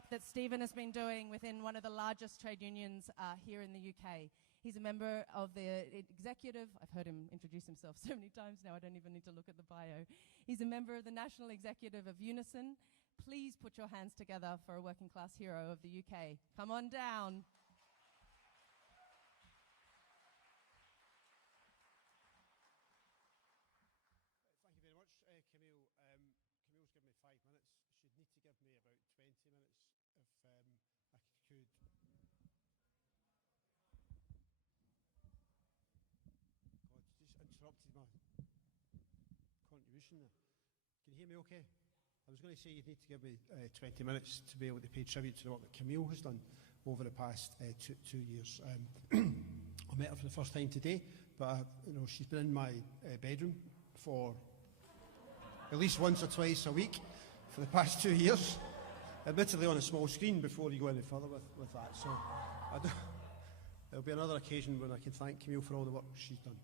work that Stephen has been doing within one of the largest trade unions here in the UK. He's a member of the executive. I've heard him introduce himself so many times now I don't even need to look at the bio. He's a member of the national executive of UNISON. Please put your hands together for a working class hero of the UK. Come on down. Thank you very much, Camille. Camille's given me 5 minutes. She'd need to give me about 20 minutes if I could. God, you just interrupted my contribution there. Can you hear me okay? I was going to say you'd need to give me 20 minutes to be able to pay tribute to the work that Camille has done over the past 2 years. I met her for the first time today, but she's been in my bedroom for at least once or twice a week for the past 2 years, admittedly on a small screen before you go any further with that. So there'll be another occasion when I can thank Camille for all the work she's done.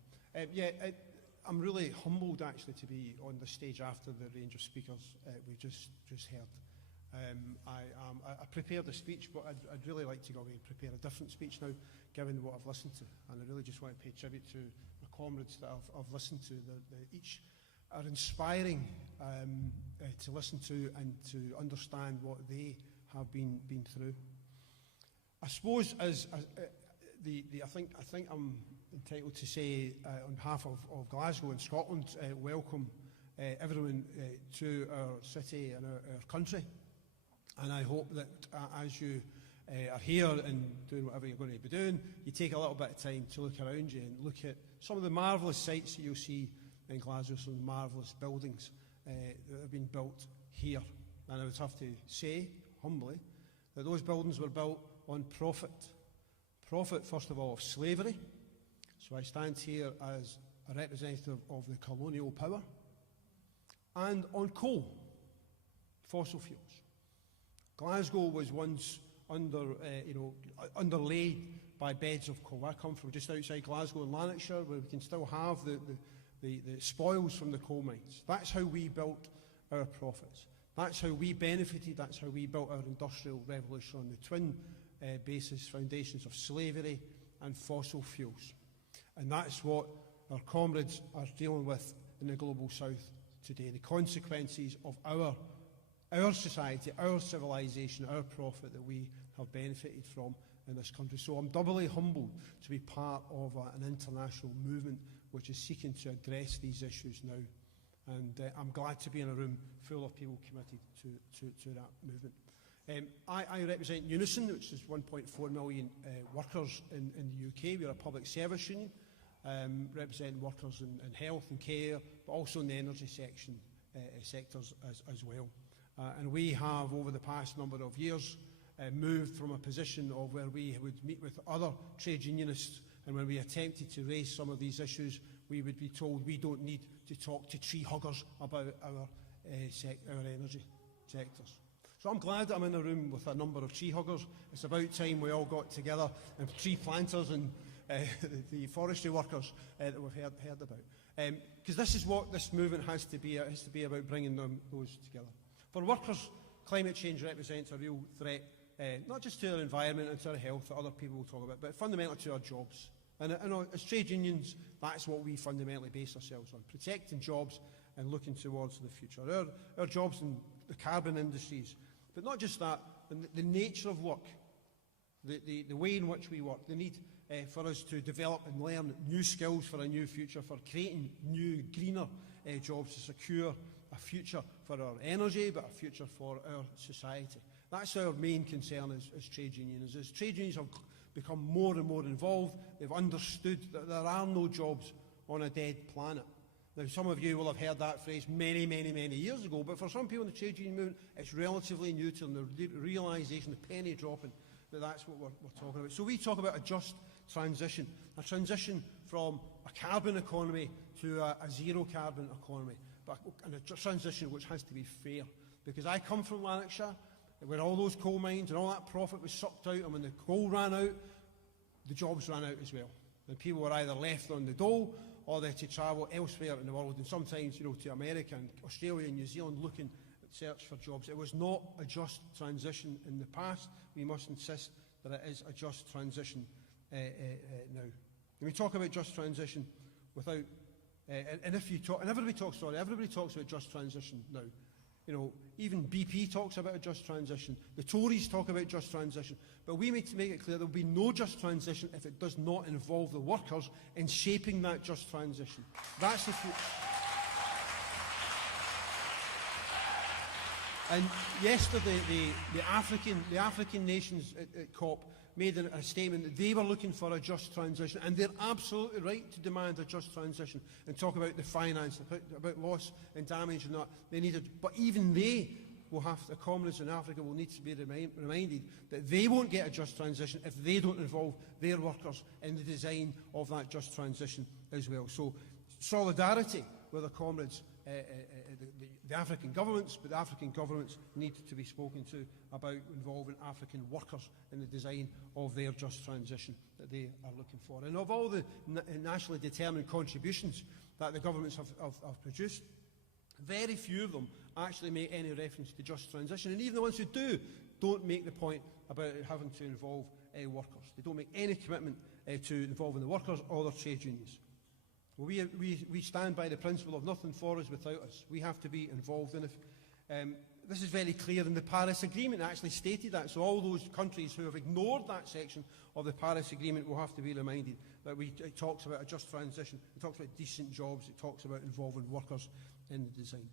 I'm really humbled actually to be on the stage after the range of speakers we just heard. I prepared a speech, but I'd really like to go away and prepare a different speech now, given what I've listened to. And I really just want to pay tribute to my comrades that I've listened to. Each are inspiring to listen to and to understand what they have been through. I suppose I think I'm entitled to say on behalf of Glasgow and Scotland, welcome everyone to our city and our country. And I hope that as you are here and doing whatever you're going to be doing, you take a little bit of time to look around you and look at some of the marvellous sights that you'll see in Glasgow, some marvellous buildings that have been built here. And I would have to say, humbly, that those buildings were built on profit. Profit, first of all, of slavery. So I stand here as a representative of the colonial power. And on coal, fossil fuels. Glasgow was once underlaid by beds of coal. I come from just outside Glasgow in Lanarkshire, where we can still have the spoils from the coal mines. That's how we built our profits. That's how we benefited. That's how we built our industrial revolution, on the twin basis foundations of slavery and fossil fuels. And that's what our comrades are dealing with in the global south today. The consequences of our society, our civilization, our profit that we have benefited from in this country. So I'm doubly humbled to be part of an international movement which is seeking to address these issues now. And I'm glad to be in a room full of people committed to that movement. I represent UNISON, which is 1.4 million workers in the UK. We're a public service union, representing workers in health and care, but also in the energy sectors as well. And we have, over the past number of years, moved from a position of where we would meet with other trade unionists, and when we attempted to raise some of these issues, we would be told we don't need to talk to tree huggers about our energy sectors. So I'm glad that I'm in a room with a number of tree huggers. It's about time we all got together, and tree planters and the forestry workers that we've heard about. Because this is what this movement has to be. It has to be about bringing those together. For workers, climate change represents a real threat, not just to our environment and to our health that other people will talk about, but fundamentally to our jobs. And as trade unions, that's what we fundamentally base ourselves on, protecting jobs and looking towards the future. Our jobs in the carbon industries, but not just that, the nature of work, the way in which we work, the need for us to develop and learn new skills for a new future, for creating new, greener jobs to secure a future for our energy, but a future for our society. That's our main concern as trade unions. As trade unions have become more and more involved, they've understood that there are no jobs on a dead planet. Now, some of you will have heard that phrase many, many, many years ago, but for some people in the trade union movement, it's relatively new to them, the realisation, the penny dropping, that that's what we're talking about. So we talk about a just transition, a transition from a carbon economy to a zero carbon economy, and a transition which has to be fair. Because I come from Lanarkshire, where all those coal mines and all that profit was sucked out, and when the coal ran out, the jobs ran out as well. And people were either left on the dole or they had to travel elsewhere in the world, and sometimes, to America and Australia and New Zealand, looking search for jobs. It was not a just transition in the past. We must insist that it is a just transition now. When we talk about just transition without, and everybody talks about just transition now. You know, even BP talks about a just transition. The Tories talk about just transition. But we need to make it clear there will be no just transition if it does not involve the workers in shaping that just transition. That's the And yesterday, the African nations at COP made a statement that they were looking for a just transition, and they're absolutely right to demand a just transition and talk about the finance, about loss and damage and that. They needed, but even they will have, the communists in Africa will need to be reminded that they won't get a just transition if they don't involve their workers in the design of that just transition as well. So solidarity with the comrades, the African governments, but the African governments need to be spoken to about involving African workers in the design of their just transition that they are looking for. And of all the nationally determined contributions that the governments have produced, very few of them actually make any reference to just transition. And even the ones who do, don't make the point about having to involve workers. They don't make any commitment to involving the workers or their trade unions. Well, we stand by the principle of nothing for us without us. We have to be involved in it. This is very clear in the Paris Agreement. It actually stated that. So all those countries who have ignored that section of the Paris Agreement will have to be reminded that it talks about a just transition. It talks about decent jobs. It talks about involving workers in the design.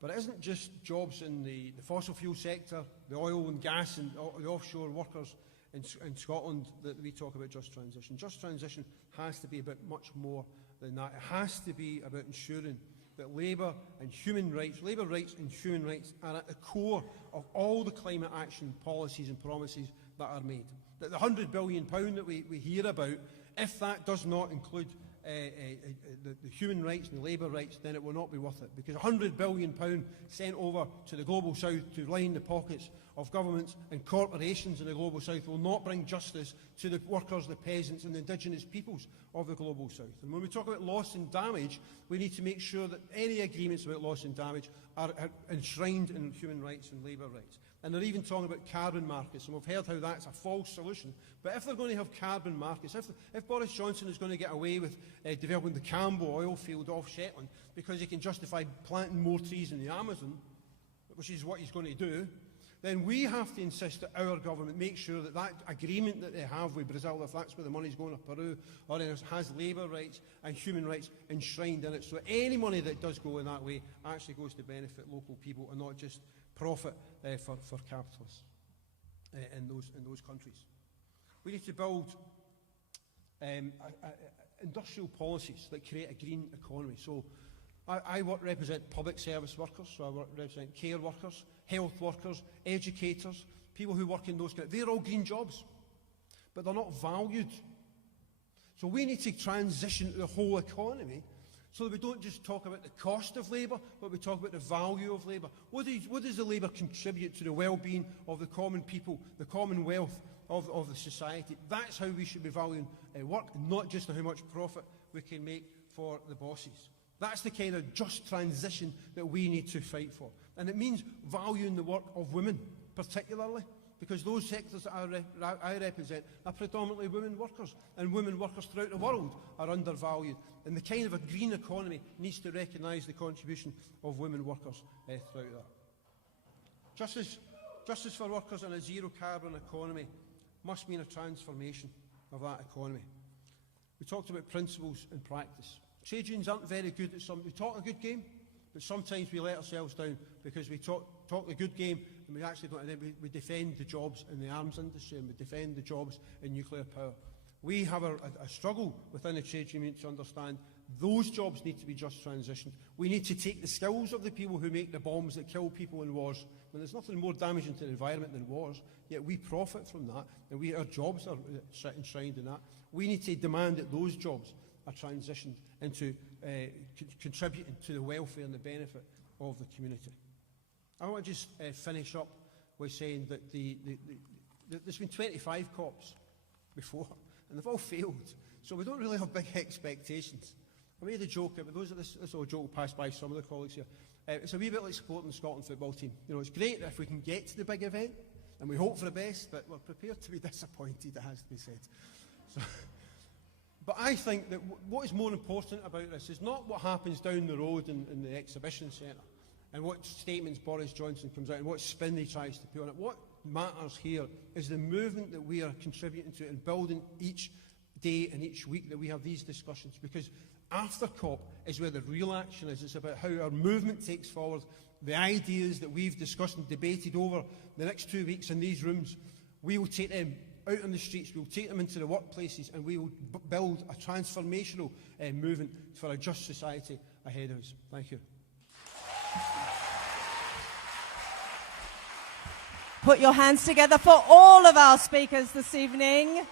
But it isn't just jobs in the fossil fuel sector, the oil and gas and the offshore workers in Scotland that we talk about just transition. Just transition has to be about much more than that. It has to be about ensuring that labour and human rights, labour rights and human rights are at the core of all the climate action policies and promises that are made. That the £100 billion that we hear about, if that does not include the human rights and the labour rights, then it will not be worth it. Because £100 billion sent over to the Global South to line the pockets of governments and corporations in the Global South will not bring justice to the workers, the peasants and the indigenous peoples of the Global South. And when we talk about loss and damage, we need to make sure that any agreements about loss and damage are enshrined in human rights and labour rights. And they're even talking about carbon markets, and we've heard how that's a false solution. But if they're going to have carbon markets, if Boris Johnson is going to get away with developing the Cambo oil field off Shetland because he can justify planting more trees in the Amazon, which is what he's going to do, then we have to insist that our government make sure that that agreement that they have with Brazil, if that's where the money's going, to Peru, or has labour rights and human rights enshrined in it. So any money that does go in that way actually goes to benefit local people and not just profit for capitalists in those countries. We need to build industrial policies that create a green economy. So I represent public service workers, so I represent care workers, health workers, educators, people who work in those kind. They're all green jobs, but they're not valued. So we need to transition the whole economy so that we don't just talk about the cost of labour, but we talk about the value of labour. What does the labour contribute to the well-being of the common people, the commonwealth of the society? That's how we should be valuing work, not just how much profit we can make for the bosses. That's the kind of just transition that we need to fight for. And it means valuing the work of women, particularly, because those sectors that I represent are predominantly women workers, and women workers throughout the world are undervalued. And the kind of a green economy needs to recognise the contribution of women workers throughout that. Justice for workers in a zero-carbon economy must mean a transformation of that economy. We talked about principles and practice. Trade unions aren't very good at we talk a good game, but sometimes we let ourselves down because we talk a good game and we actually don't, and then we defend the jobs in the arms industry and we defend the jobs in nuclear power. We have a struggle within the trade union to understand those jobs need to be just transitioned. We need to take the skills of the people who make the bombs that kill people in wars. When there's nothing more damaging to the environment than wars, yet we profit from that, and our jobs are enshrined in that. We need to demand that those jobs are transitioned into contributing to the welfare and the benefit of the community. I want to just finish up by saying that there's been 25 COPs before, and they've all failed. So we don't really have big expectations. I made a joke, but this old joke will pass by some of the colleagues here. It's a wee bit like supporting the Scotland football team. You know, it's great if we can get to the big event, and we hope for the best, but we're prepared to be disappointed, it has to be said. So, but I think that what is more important about this is not what happens down the road in the exhibition centre, and what statements Boris Johnson comes out, and what spin he tries to put on it. What matters here is the movement that we are contributing to and building each day and each week that we have these discussions, because after COP is where the real action is. It's about how our movement takes forward the ideas that we've discussed and debated over the next 2 weeks in these rooms. We will take them out on the streets, we will take them into the workplaces, and we will build a transformational movement for a just society ahead of us. Thank you. Put your hands together for all of our speakers this evening.